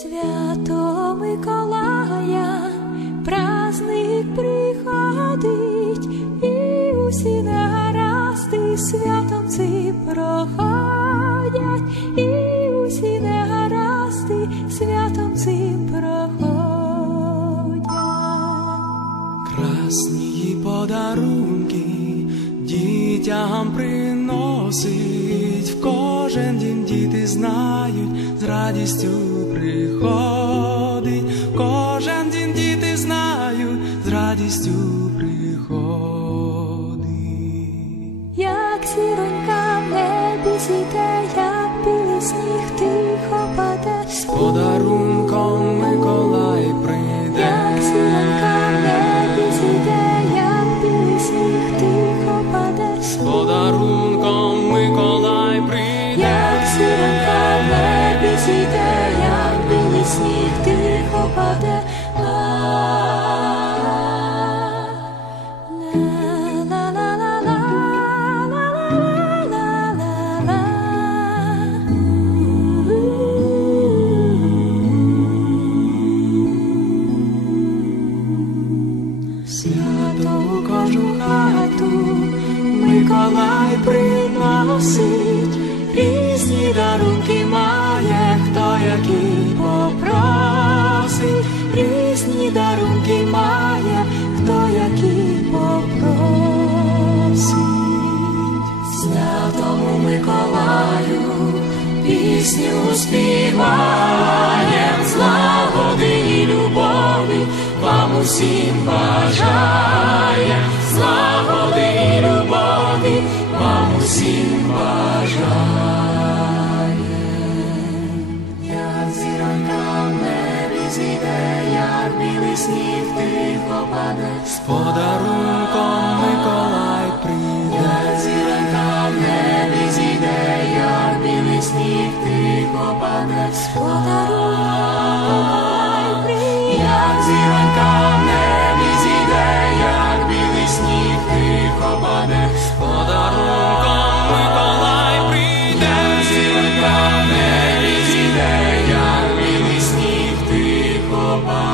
Свято Миколая, праздник приходить, і усі негаразди святом ці проходять, дітям приносить, в кожен день діти знають, з радістю приходить, в кожен день діти знають, з радістю приходить. Як зіронька в небі зійде, як білий сніг тихо паде, Подарунком Миколай приносить, різні дарунки має, хто який попросить, різні дарунки має, хто який попросить. Святому Миколаю пісню співаєм, злагоди і любові вам усім бажає, сніг тихо паде, з подарунком Миколай прийде, зіранка в небі зійде, як білий сніг тихо паде, з подарунком як зіранка в небі зійде, як білий сніг тихо паде, з подарунком Миколай прийде, як зіранка в небі зійде, як білий сніг тихо паде.